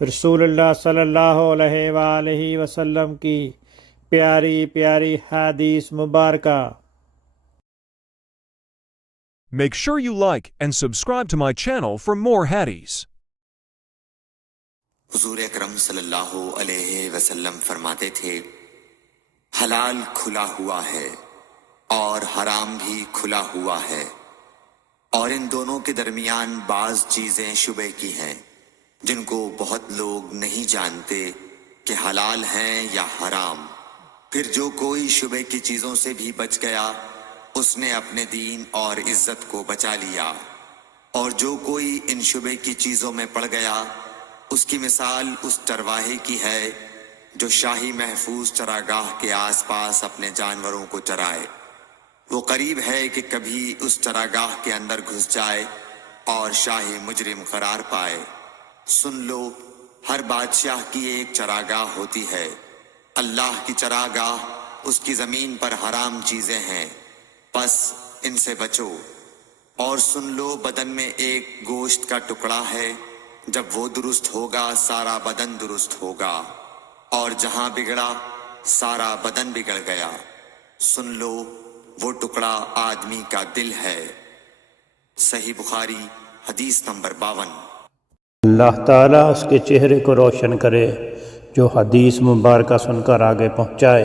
رسول اللہ صلی اللہ علیہ وآلہ وسلم کی پیاری پیاری حدیث مبارکہ۔ Make sure you like and subscribe to my channel for more hadiths. حضور اکرم صلی اللہ علیہ وسلم فرماتے تھے، حلال کھلا ہوا ہے اور حرام بھی کھلا ہوا ہے، اور ان دونوں کے درمیان بعض چیزیں شبہ کی ہیں جن کو بہت لوگ نہیں جانتے کہ حلال ہیں یا حرام۔ پھر جو کوئی شبہ کی چیزوں سے بھی بچ گیا اس نے اپنے دین اور عزت کو بچا لیا، اور جو کوئی ان شبہ کی چیزوں میں پڑ گیا اس کی مثال اس چرواہے کی ہے جو شاہی محفوظ چراگاہ کے آس پاس اپنے جانوروں کو چرائے۔ وہ قریب ہے کہ کبھی اس چراگاہ کے اندر گھس جائے اور شاہی مجرم قرار پائے۔ سن لو، ہر بادشاہ کی ایک چراگاہ ہوتی ہے، اللہ کی چراگاہ اس کی زمین پر حرام چیزیں ہیں، پس ان سے بچو۔ اور سن لو، بدن میں ایک گوشت کا ٹکڑا ہے، جب وہ درست ہوگا سارا بدن درست ہوگا، اور جہاں بگڑا سارا بدن بگڑ گیا۔ سن لو، وہ ٹکڑا آدمی کا دل ہے۔ صحیح بخاری حدیث نمبر 52۔ اللہ تعالیٰ اس کے چہرے کو روشن کرے جو حدیث مبارکہ سن کر آگے پہنچائے۔